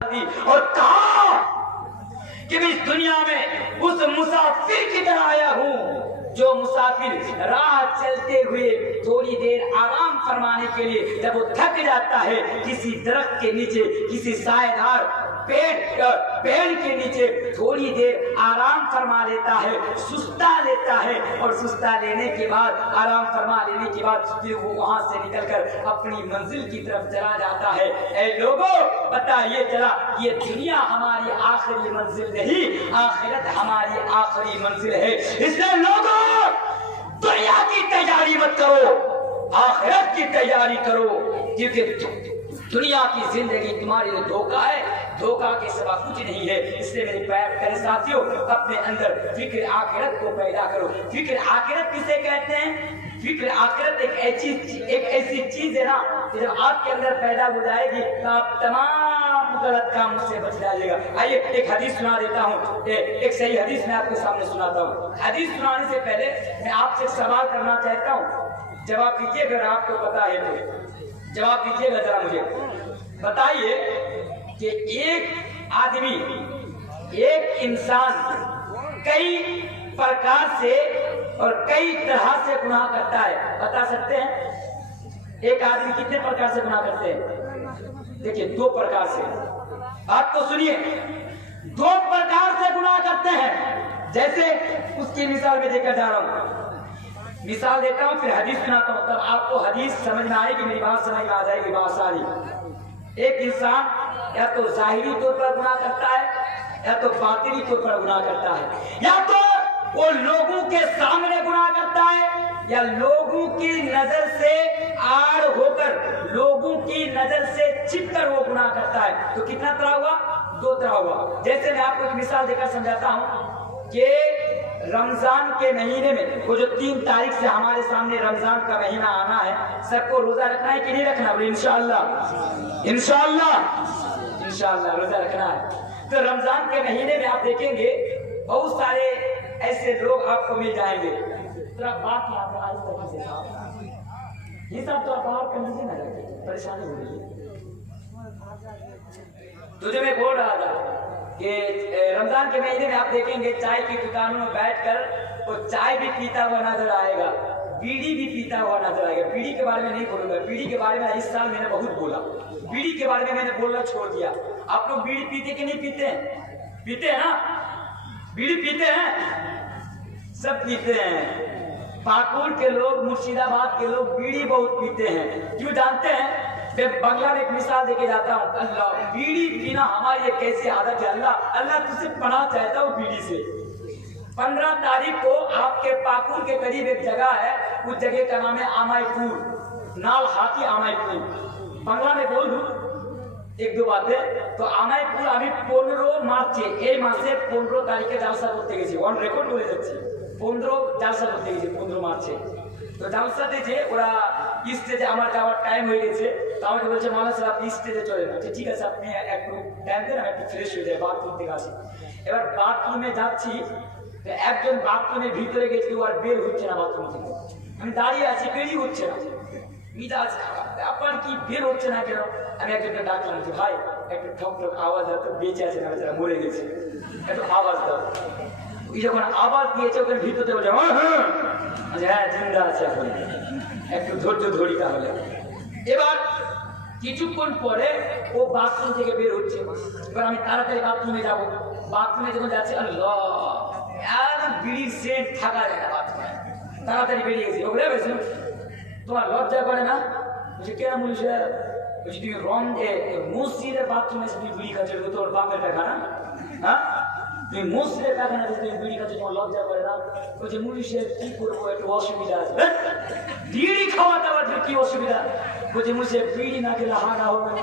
اور کہا کہ میں اس دنیا میں اس مسافر کی طرح آیا ہوں جو مسافر راہ چلتے ہوئے تھوڑی دیر آرام فرمانے کے لیے جب وہ تھک جاتا ہے کسی درخت کے نیچے کسی سایہ دار پیڑ کے نیچے تھوڑی دیر آرام فرما لیتا ہے، سستا لیتا ہے، اور سستا لینے کے بعد آرام فرما لینے کے بعد پھر وہ وہاں سے نکل کر اپنی منزل کی طرف چلا جاتا ہے۔ اے لوگوں بتائیے ذرا، یہ دنیا ہماری آخری منزل نہیں، آخرت ہماری آخری منزل ہے۔ اس لیے لوگوں دنیا کی تیاری مت کرو، آخرت کی تیاری کرو، کیونکہ دنیا کی زندگی تمہارے لیے دھوکہ ہے، دھوکہ کے سوا کچھ نہیں ہے۔ اس لیے میرے پیارے ساتھیوں، اپنے اندر فکر آخرت کو پیدا کرو۔ فکر آخرت کسے کہتے ہیں؟ فکر آخرت ایک ایسی چیز ہے نا کہ جب آپ کے اندر پیدا ہو جائے گی تو آپ تمام غلط کاموں سے بچ جائیے گا۔ آئیے ایک حدیث سنا دیتا ہوں، ایک صحیح حدیث میں آپ کے سامنے سناتا ہوں۔ حدیث سنانے سے پہلے میں آپ سے سوال کرنا چاہتا ہوں، جواب دیجیے اگر آپ کو پتا ہے تو جواب دیجیے گا ذرا مجھے بتائیے کہ ایک آدمی، ایک انسان کئی پرکار سے اور کئی طرح سے گناہ کرتا ہے، بتا سکتے ہیں ایک آدمی کتنے پرکار سے گناہ کرتے ہیں؟ دیکھیے دو پرکار سے، آپ کو سنیے، دو پرکار سے گناہ کرتے ہیں۔ جیسے اس کی مثال میں دے کر جا رہا ہوں، مثال دیتا ہوں پھر حدیث سناتا ہوں، تب آپ کو حدیث سمجھ میں آئے گی، میری بات سمجھ میں آ جائے گی بات ساری۔ ایک انسان یا تو ظاہری طور پر گناہ کرتا ہے یا تو باطنی طور پر گناہ کرتا ہے، یا تو وہ لوگوں کے سامنے گناہ کرتا ہے یا لوگوں کی نظر سے آڑ ہو کر، لوگوں کی نظر سے چھپ کر وہ گناہ کرتا ہے۔ تو کتنا طرح ہوا؟ دو طرح ہوا۔ جیسے میں آپ کو ایک مثال دے کر سمجھاتا ہوں کہ رمضان کے مہینے میں وہ جو 3 تاریخ سے ہمارے سامنے رمضان کا مہینہ آنا ہے، سب کو روزہ رکھنا ہے کہ نہیں رکھنا؟ بولے انشاءاللہ، انشاءاللہ، انشاءاللہ روزہ رکھنا ہے۔ تو رمضان کے مہینے میں آپ دیکھیں گے بہت سارے ایسے لوگ آپ کو مل جائیں گے۔ ذرا بات یہاں پر آہستہ سے صاحب، یہ سب تو آپ باہر کر لیجیے نا، پریشانی ہو رہی ہے۔ تجھے میں بول رہا تھا کہ رمضان کے مہینے میں آپ دیکھیں گے چائے کی دکانوں میں بیٹھ کر وہ چائے بھی پیتا ہوا نظر آئے گا، بیڑی بھی پیتا ہوا نظر آئے گا۔ بیڑی کے بارے میں نہیں بولوں گا، بیڑی کے بارے میں اس سال میں نے بہت بولا، بیڑی کے بارے میں نے بولنا چھوڑ دیا۔ آپ لوگ بیڑی پیتے کہ نہیں پیتے ہیں؟ پیتے ہیں نا؟ بیڑی پیتے ہیں؟ سب پیتے ہیں۔ پاکور کے لوگ، مرشید آباد کے لوگ بیڑی بہت پیتے ہیں۔ کیوں جانتے ہیں؟ میں بنگلہ میں ایک مثال دے کے جاتا ہوں، اللہ بیڑی پینا ہماری ایک کیسی عادت ہے، اللہ تجھ سے پناہ چاہتا ہوں بیڑی سے۔ 15 تاریخ کو آپ کے پاکور کے قریب ایک جگہ ہے، اس جگہ کا نام ہے آمائی پور، نال ہاتھی آمائی پور۔ بنگلہ میں بول دوں ایک دو باتیں تو آمائی پور আমি 15 মার্চে এই মাসে 15 তারিখে জালসা করতে গেছি, অন রেকর্ড বলে যাচ্ছি, 15 জালসা করতে গেছি 15 মার্চে। তো জালসাতে যে ওরা স্টেজে আমার যাওয়ার টাইম হয়ে গেছে, তো আমাকে বলছে মাওলানা সাহেব আপনি স্টেজে চলে যান। ঠিক আছে আপনি একটু টাইম দেন, আমি একটু ফ্রেশ হয়ে যাই, বাথরুম থেকে আসি। এবার বাথরুমে যাচ্ছি, একজন বাথরুমের ভিতরে গেছে, ও আর বের হচ্ছে না বাথরুম থেকে। আমি দাঁড়িয়ে আছি, বেরিয়ে হচ্ছে না, মিজাজ খারাপ, আপনার কি বের হচ্ছে না কেন? আমি একজনকে ডাকলাম যে ভাই একটু ঠক ঠক আওয়াজ দাও তো, বেঁচে আছে না বেচারা মরে গেছে, একটু আওয়াজ দাও। ওই যখন আওয়াজ দিয়েছে ওখানে ভিতরে বলছে হ্যাঁ জিন্দা আছে, এখন একটু ধৈর্য ধরি তাহলে। এবার কিছুক্ষণ পরে ও বাথরুম থেকে বের হচ্ছে, এবার আমি তাড়াতাড়ি বাথরুমে যাবো। বাথরুমে যখন যাচ্ছি আল্লাহ একদম বিড়ির সেন্ট থাকা যায় না বাথরুমে, তাড়াতাড়ি বেরিয়ে গেছি। ওগুলো বেশি তোমার লজ্জা করে না? বলছে কেন? বলছে বলছি তুমি মসজিদের বাথরুমে এসে তুমি বিড়ি খাচ্ছ, তোর বাপের পায়খানা, হ্যাঁ তুমি মসজিদের পায়খানা এসে তুমি বিড়ি খাচ্ছ, তোমার লজ্জা করে না? বলছে মুনিশের কি করবো, একটু অসুবিধা আছে। বিড়ি খাওয়াতে আবার কি অসুবিধা? বলছে মুনিশের বিড়ি না খেলে হাঁটা হবে না।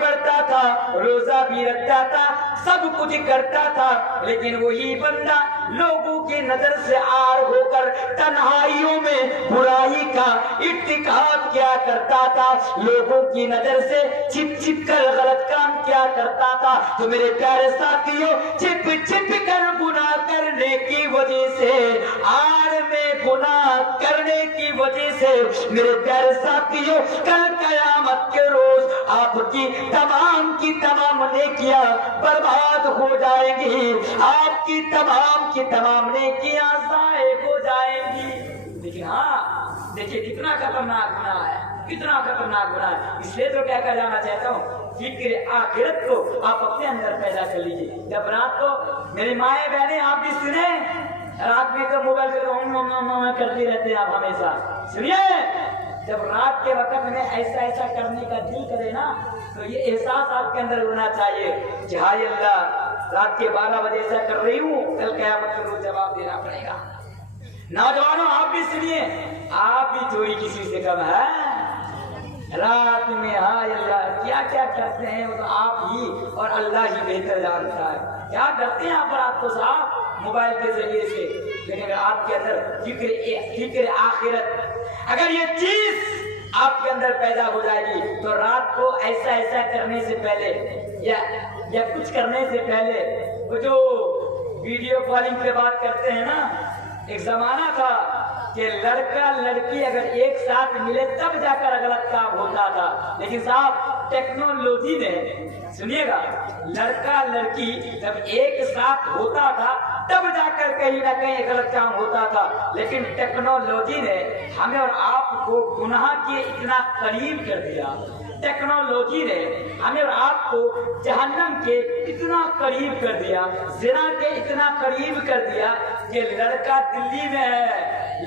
پڑھتا تھا, روزہ بھی رکھتا تھا, سب کچھ کرتا تھا, لیکن وہی بندہ لوگوں کی نظر سے عار ہو کر تنہائیوں میں برائی کا ارتکاب کیا کرتا تھا, لوگوں کی نظر سے چھپ چھپ کر غلط کام کیا کرتا تھا. تو میرے پیارے ساتھیوں, چھپ چھپ کر گناہ کرنے کی وجہ سے, عار میں گناہ کرنے کی وجہ سے میرے پیارے ساتھیوں, کل قیامت کے روز آپ کی تمام نیکیاں برباد ہو جائیں گی, آپ کی تمام نیکیاں ضائع ہو جائیں گی. لیکن ہاں دیکھیے کتنا خطرناک گناہ ہے, کتنا خطرناک گناہ ہے. اس لیے تو کیا جانا چاہتا ہوں, فکر آخرت کو آپ اپنے اندر پیدا کر لیجیے. جب رات کو میری مائیں بہنیں آپ بھی سنیں, رات میں تو موبائل پہ کرتے رہتے ہیں آپ ہمیشہ, سنیے, جب رات کے وقت میں ایسا کرنے کا دل کرے نا, تو یہ احساس آپ کے اندر ہونا چاہیے کہ ہائے اللہ, رات کے 12 بجے ایسا کر رہی ہوں, کل قیامت کے روز جواب دینا پڑے گا. نوجوانوں آپ بھی سنیے, آپ بھی تھوڑی کسی سے کم ہے. رات میں ہائے اللہ کیا کرتے ہیں وہ تو آپ ہی اور اللہ ہی بہتر جانتا ہے. کیا کرتے ہیں آپ رات کو صاحب موبائل کے ذریعے سے, لیکن اگر آپ کے اندر فکر آخرت, اگر یہ چیز آپ کے اندر پیدا ہو جائے گی, تو رات کو ایسا کرنے سے پہلے یا کچھ کرنے سے پہلے, وہ جو ویڈیو کالنگ پہ بات کرتے ہیں نا, ایک زمانہ تھا کہ لڑکا لڑکی اگر ایک ساتھ ملے تب جا کر غلط کام ہوتا تھا, لیکن صاحب ٹیکنالوجی نے, سنیے گا, لڑکا لڑکی جب ایک ساتھ ہوتا تھا تب جا کر کہیں نہ کہیں غلط کام ہوتا تھا, لیکن ٹیکنالوجی نے ہمیں اور آپ کو گناہ کے اتنا قریب کر دیا, ٹیکنالوجی نے ہمیں اور آپ کو جہنم کے اتنا قریب کر دیا, زنا کے اتنا قریب کر دیا کہ لڑکا دلی میں ہے,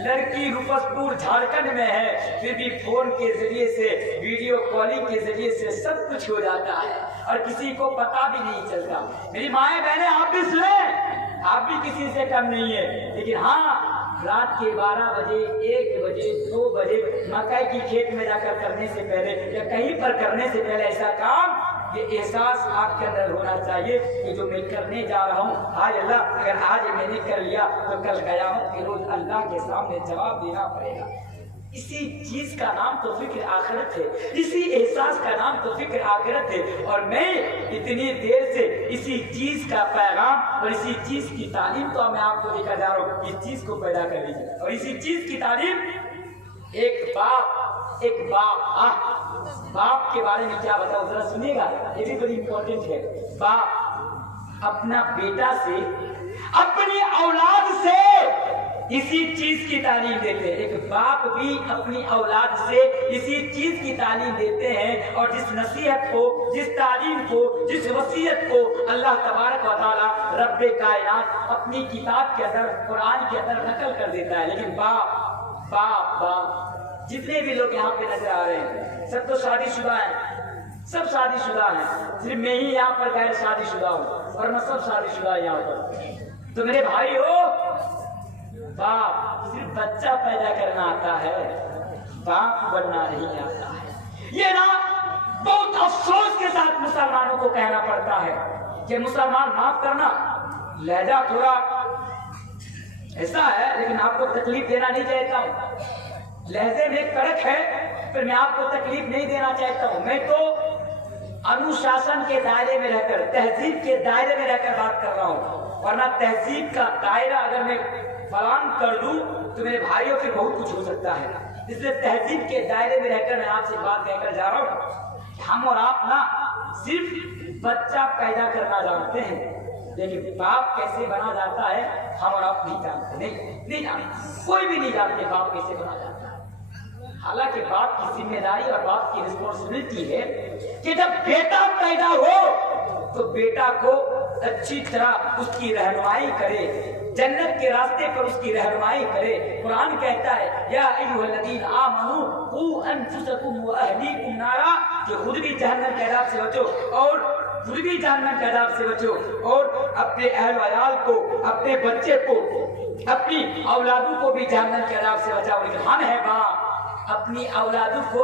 لڑکی روپس پور جھارکھنڈ میں ہے, پھر بھی فون کے ذریعے سے, ویڈیو کالنگ کے ذریعے سے سب کچھ ہو جاتا ہے اور کسی کو پتا بھی نہیں چلتا. میری مائیں بہنیں آپ بھی سنیں, آپ بھی کسی سے کم نہیں ہے, لیکن ہاں رات کے 12 بجے 1 بجے 2 بجے مکئی کی کھیت میں جا کر کرنے سے پہلے یا کہیں پر کرنے سے پہلے ایسا کام, یہ احساس آپ کے اندر ہونا چاہیے کہ جو میں کرنے جا رہا ہوں, ہائے اللہ اگر آج میں نے کر لیا تو کل قیامت کے روز اللہ کے سامنے جواب دینا پڑے گا. اسی چیز کا نام تو فکر آخرت ہے, اسی احساس کا نام تو فکر آخرت ہے. اور میں اتنی دیر سے اسی چیز کا پیغام اور اسی چیز کی تعلیم تو میں آپ کو دے کر جا رہا ہوں, اس چیز کو پیدا کر لیجیے. اور اسی چیز کی تعلیم ایک باپ کے بارے میں کیا بتاؤں, ذرا سنیے گا, یہ بھی بڑی امپورٹنٹ ہے. باپ اپنا بیٹا سے, اپنی اولاد سے اسی چیز کی تعلیم دیتے ہیں. ایک باپ بھی اپنی اولاد سے اسی چیز کی تعلیم دیتے ہیں, اور جس نصیحت کو, جس تعلیم کو, جس وصیت کو اللہ تبارک و تعالی رب کائنات اپنی کتاب کے اندر, قرآن کے اندر نقل کر دیتا ہے. لیکن باپ جتنے بھی لوگ یہاں پہ نظر آ رہے ہیں سب تو شادی شدہ ہیں, سب شادی شدہ ہیں, صرف میں ہی یہاں پر غیر شادی شدہ ہوں, ورنہ سب شادی شدہ یہاں پر. تو میرے بھائی ہو, باپ صرف بچہ پیدا کرنا آتا ہے, باپ بننا نہیں آتا ہے. یہ نا بہت افسوس کے ساتھ مسلمانوں کو کہنا پڑتا ہے کہ مسلمان معاف کرنا, لہجہ تھوڑا ایسا ہے لیکن آپ کو تکلیف دینا نہیں چاہتا ہوں, لہجے میں کڑک ہے پھر میں آپ کو تکلیف نہیں دینا چاہتا ہوں. میں تو انوشاسن کے دائرے میں رہ کر, تہذیب کے دائرے میں رہ کر بات کر رہا ہوں, ورنہ تہذیب کا دائرہ اگر میں فلان کر دوں تو میرے بھائیوں پھر بہت کچھ ہو سکتا ہے. اس لیے تہذیب کے دائرے میں رہ کر میں آپ سے بات کہہ کر جا رہا ہوں. ہم اور آپ نا صرف بچہ پیدا کرنا جانتے ہیں, لیکن باپ کیسے بنا جاتا ہے ہم اور آپ نہیں جانتے, نہیں جانتے, کوئی بھی نہیں جانتے باپ کیسے بنا جاتا ہے. حالانکہ باپ کی ذمہ داری اور باپ کی رسپانسبلٹی ہے کہ جب بیٹا پیدا ہو تو بیٹا کو اچھی طرح اس کی رہنمائی کرے, جنت کے راستے پر اس کی رہنمائی کرے. قرآن کہتا ہے یا ایھا الذین آمنوا قوا انفسکم واہلیکم نارا, کہ خود بھی جہنم کے عذاب سے بچو اور خود بھی جہنم کے عذاب سے بچو, اور اپنے اہل وعیال کو, اپنے بچے کو, اپنی اولادوں کو بھی جہنم کے عذاب سے بچاؤ. لیکن ہم ہے باپ, اپنی اولادوں کو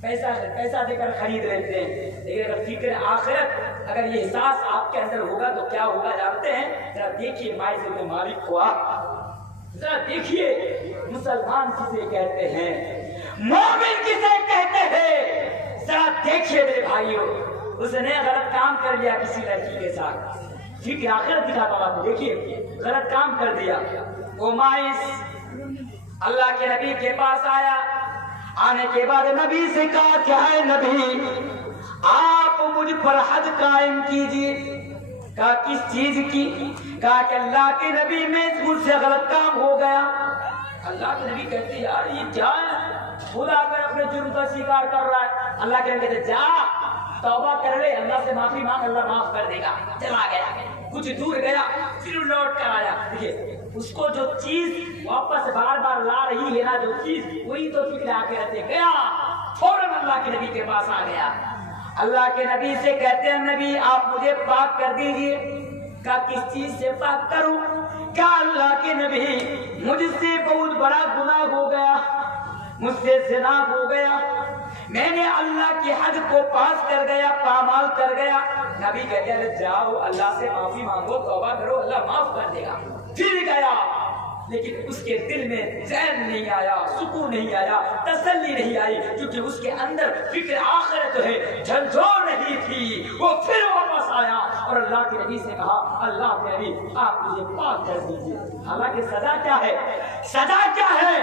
پیسہ دے کر خرید لیتے ہیں، لیکن اگر فکر آخرت، اگر یہ احساس آپ کے اندر ہوگا تو کیا ہوگا جانتے ہیں؟ ذرا دیکھیے مائزت مالک کو، آپ ذرا دیکھیے مسلمان کسے کہتے ہیں، مومن کسے کہتے ہیں، ذرا دیکھیے میرے بھائیوں، اس نے غلط کام کر لیا کسی لڑکی کے ساتھ، فکر آخرت دکھاتا ہوں آپ کو، دیکھیے غلط کام کر دیا، وہ مائز اللہ کے نبی کے پاس آیا، آنے کے بعد نبی سے کہا کیا ہے نبی آپ مجھ پر حد قائم کیجئے، کہا کس چیز کی؟ کہا کہ اللہ کے نبی میں مجھ سے غلط کام ہو گیا۔ اللہ کے نبی کہتے ہیں یار یہ کیا ہے، خدا کر اپنے جرم کا شکار کر رہا ہے۔ اللہ کے نبی کہتے جا توبہ کر لے، اللہ سے معافی مانگ، اللہ معاف کر دے گا۔ چلا گیا، کچھ دور گیا، پھر لوٹ کر آیا، دیکھیے اس کو جو چیز واپس بار بار لا رہی ہے نا، جو چیز وہی تو فکر آخرت سے گیا، فوراً اللہ کے نبی کے پاس آ گیا۔ اللہ کے نبی سے کہتے ہیں نبی آپ مجھے پاک کر دیجئے۔ کہا کس چیز سے پاک کروں؟ کہا اللہ کے نبی مجھ سے بہت بڑا گناہ ہو گیا، مجھ سے زنا ہو گیا، میں نے اللہ کی حد کو پاس کر گیا، پامال کر گیا۔ نبی کہتے ہیں جاؤ اللہ سے معافی مانگو، توبہ کرو، اللہ معاف کر دے گا۔ پھر گیا، لیکن اس کے دل میں چین نہیں آیا، سکون نہیں آیا، تسلی نہیں آئی، کیونکہ اس کے اندر فکر آخرت ہے جھنجھوڑ نہیں تھی۔ وہ پھر واپس آیا اور اللہ کے نبی سے کہا اللہ کے نبی آپ مجھے پاک کر دیجیے۔ حالانکہ سزا کیا ہے؟ سزا کیا ہے؟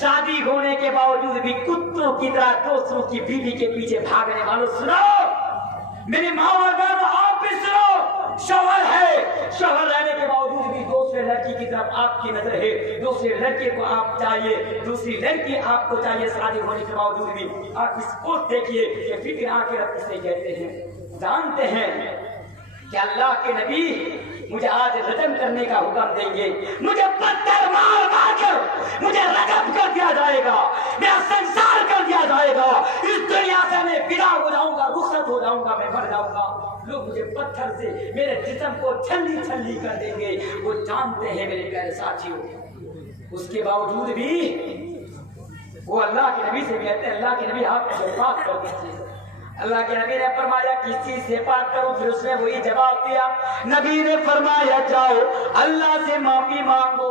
شادی ہونے کے باوجود بھی کتوں کی طرح دوسروں کی بیوی کے پیچھے بھاگنے والوں سنو، میری ماں اور بہنوں آپ بھی سنو، شوہر ہے، شوہر رہنے کے باوجود بھی دوسرے لڑکی کی طرف آپ کی نظر ہے، دوسرے لڑکے کو آپ چاہیے، دوسری لڑکی آپ کو چاہیے، شادی ہونے کے باوجود بھی آپ اس کو دیکھیے کہ فکر آخرت کسے کہتے ہیں۔ جانتے ہیں کہ اللہ کے نبی مجھے آج رجم کرنے کا حکم دیں گے، مجھے پتھر مار مار کر مجھے رجم کر دیا جائے گا، میرا سنسار کر دیا جائے گا، اس دنیا سے میں ودا ہو جاؤں گا، رخصت ہو جاؤں گا، میں مر جاؤں گا۔ لوگ مجھے پتھر سے میرے جسم کو چھلی چھلی کر دیں گے۔ وہ جانتے ہیں میرے پیارے ساتھیوں، اس کے باوجود بھی وہ اللہ کے نبی سے کہتے ہیں اللہ کے نبی آپ مجھے پاک کر دیجیے۔ اللہ کے نبی نے فرمایا کس چیز سے پاک کروں؟ پھر اس نے وہی جواب دیا، نبی نے فرمایا جاؤ اللہ سے معافی مانگو،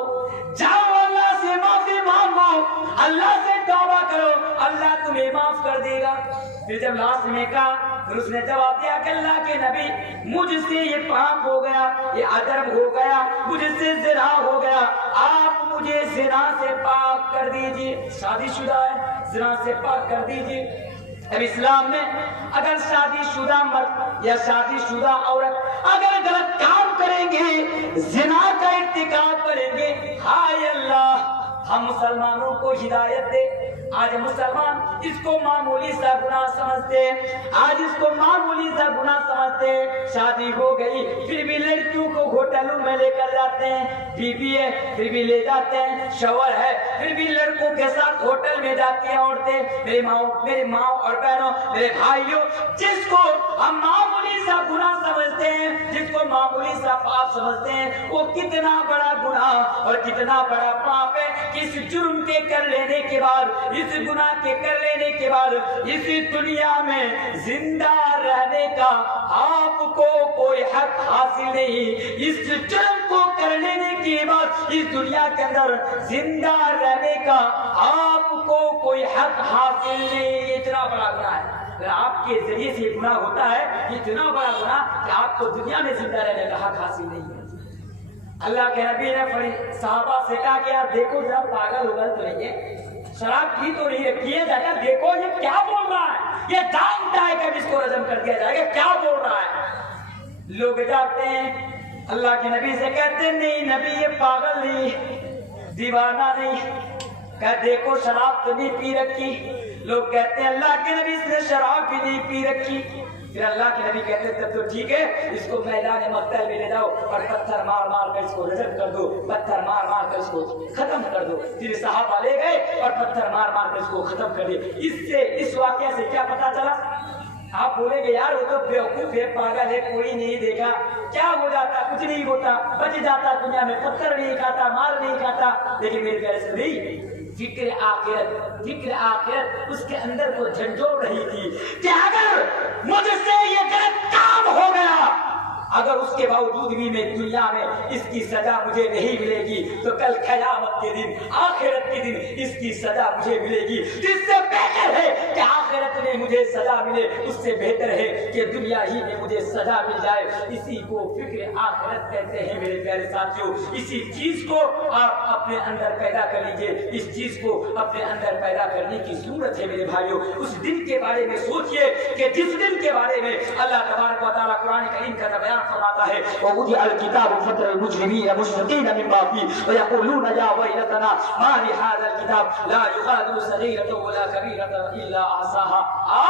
جاؤ اللہ سے معافی مانگو، اللہ سے توبہ کرو، اللہ تمہیں معاف کر دے گا۔ پھر جب لاسٹ میں کہا، پھر اس نے جواب دیا کہ اللہ کے نبی مجھ سے یہ پاپ ہو گیا، یہ ادب ہو گیا، مجھ سے زنا ہو گیا، آپ مجھے زنا سے پاک کر دیجئے۔ شادی شدہ ہے، زنا سے پاک کر دیجئے۔ اب اسلام میں اگر شادی شدہ مرد یا شادی شدہ عورت اگر غلط کام کریں گے، زنا کا ارتکاب کریں گے، ہائے اللہ ہم مسلمانوں کو ہدایت دے۔ آج مسلمان اس کو معمولی سا گناہ سمجھتے ہیں، آج اس کو معمولی سا گناہ سمجھتے ہیں۔ شادی ہو گئی پھر بھی لڑکیوں کو ہوٹلوں میں لے کر جاتے ہیں، بیوی ہے پھر بھی لے جاتے ہیں، شوہر ہے پھر بھی لڑکوں کے ساتھ ہوٹل میں جاتی ہیں عورتیں۔ میری ماں اور بہنوں، میرے بھائیوں، جس کو ہم معمولی سا گناہ سمجھتے ہیں، جس کو معمولی سا پاپ سمجھتے ہیں، وہ کتنا بڑا گناہ اور کتنا بڑا پاپ ہے کہ اس جرم کے کر لینے کے بعد، اس گناہ کے کر لینے کے بعد اس دنیا میں زندہ رہنے کا آپ کو کوئی حق حاصل نہیں۔ اس جرم کو کر لینے کے بعد اس دنیا کے اندر زندہ رہنے کا آپ کو کوئی حق حاصل نہیں۔ یہ اتنا بڑا گناہ ہے، اگر آپ کے ذریعے سے گناہ ہوتا ہے، یہ اتنا بڑا گناہ کہ آپ کو دنیا میں زندہ رہنے کا حق حاصل نہیں ہے۔ اللہ کے نبی نے صحابہ سے کہا کہ آپ دیکھو ذرا پاگل ہوگا تو نہیں ہے، شراب پی تو نہیں ہے، پیے جا کر دیکھو یہ کیا بول رہا ہے، یہ جانتا ہے کہ اس کو رجم کر دیا جائے گا، کیا بول رہا ہے۔ لوگ جاتے ہیں اللہ کے نبی سے کہتے ہیں نہیں نبی یہ پاگل نہیں، دیوانہ نہیں، کہ دیکھو شراب تو نہیں پی رکھی۔ لوگ کہتے ہیں اللہ کے نبی اس نے شراب بھی نہیں پی رکھی۔ پھر اللہ کے نبی کہتے ہیں تب تو ٹھیک ہے، اس کو میدان مقتل میں لے جاؤ اور پتھر مار مار کر اس کو رجم کر دو، پتھر مار مار کر اس کو ختم کر دو۔ پھر صحابہ لے گئے اور پتھر مار مار کر اس کو ختم کر دیا۔ اس واقعہ سے کیا پتا چلا؟ آپ بولیں گے یار وہ تو بیوقوف ہے، پاگل ہے، کوئی نہیں دیکھا، کیا ہو جاتا؟ کچھ نہیں ہوتا، بچ جاتا، دنیا میں پتھر نہیں کھاتا، مار نہیں کھاتا۔ لیکن میرے پیارے سے نہیں، فکر آخرت اس کے اندر کو جھنجھوڑ رہی تھی کہ اگر مجھ سے یہ غلط کام ہو گیا، اگر اس کے باوجود بھی میں دنیا میں اس کی سزا مجھے نہیں ملے گی تو کل قیامت کے دن، آخرت کے دن اس کی سزا مجھے ملے گی۔ جس سے بہتر ہے کہ آخرت میں مجھے سزا ملے، اس سے بہتر ہے کہ دنیا ہی میں مجھے سزا مل جائے۔ اسی کو فکر آخرت کہتے ہیں میرے پیارے ساتھیوں۔ اسی چیز کو آپ اپنے اندر پیدا کر لیجئے، اس چیز کو اپنے اندر پیدا کرنے کی ضرورت ہے میرے بھائیوں۔ اس دن کے بارے میں سوچئے کہ جس دن کے بارے میں اللہ تبارک و تعالیٰ قرآن کریم کا بیان فرماتا ہے وَوُضِعَ الْكِتَابُ فَتَرَى الْمُجْرِمِينَ مُشْفِقِينَ مِمَّا فِيهِ وَيَقُولُونَ يَا وَيْلَتَنَا مَا لِهَذَا الْكِتَابِ لَا يُغَادِرُ صَغِيرَةً وَلَا كَبِيرَةً إِلَّا أَحْصَاهَا۔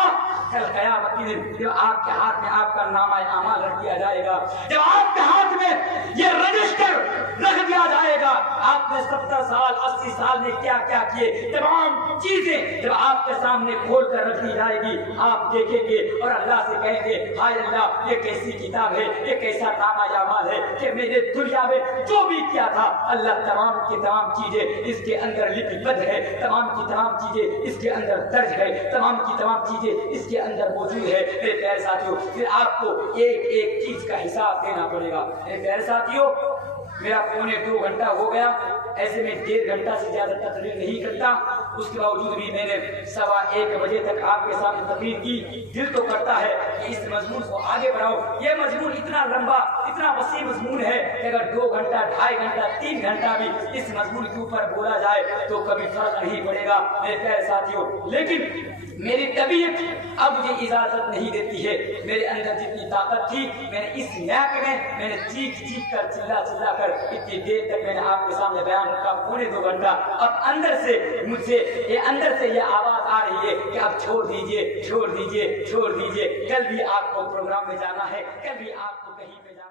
کل قیامت کے دن جب آپ کے ہاتھ میں آپ کا نامہ اعمال رکھ دیا جائے گا، جب آپ کے ہاتھ میں یہ رجسٹر رکھ دیا جائے گا، آپ نے 70 سال 80 سال میں کیا کیا کیے، تمام چیزیں جب آپ کے سامنے کھول کر رکھ دی جائے گی، آپ دیکھیں گے اور اللہ سے کہیں گے ہائے اللہ یہ کیسی کتاب ہے، یہ کیسا نامہ اعمال ہے کہ میں نے دنیا میں جو بھی کیا تھا، اللہ تمام کی تمام چیزیں اس کے اندر لکھ بند ہے، تمام کی تمام چیزیں اس کے اندر درج ہے، تمام کی تمام چیزیں اس کے اندر موجود ہے۔ میرے پیارے ساتھیوں، پھر آپ کو ایک ایک چیز کا حساب دینا پڑے گا۔ میرے پیارے ساتھیوں، میرا 2.25 گھنٹہ ہو گیا، ایسے میں 1.5 گھنٹہ سے زیادہ تقریر نہیں کرتا، اس کے باوجود بھی میں نے 1:15 بجے تک آپ کے سامنے تقریر کی۔ دل تو کرتا ہے کہ اس مضمون کو آگے بڑھاؤ، یہ مضمون اتنا لمبا اتنا وسیع مضمون ہے کہ اگر 2 گھنٹہ 2.5 گھنٹہ 3 گھنٹہ بھی اس مضمون کے اوپر بولا جائے تو کبھی فرق نہیں پڑے گا میرے پیارے ساتھیوں۔ لیکن میری طبیعت اب مجھے اجازت نہیں دیتی ہے، میرے اندر جتنی طاقت تھی میں نے اس میک میں نے چیخ کر چلا کر اتنی دیر تک میں نے آپ کے سامنے بیان رکھا، 2.25 گھنٹہ۔ اب اندر سے مجھے یہ آواز آ رہی ہے کہ اب چھوڑ دیجئے، کل بھی آپ کو پروگرام میں جانا ہے، کل بھی آپ کو کہیں پہ جانا ہے۔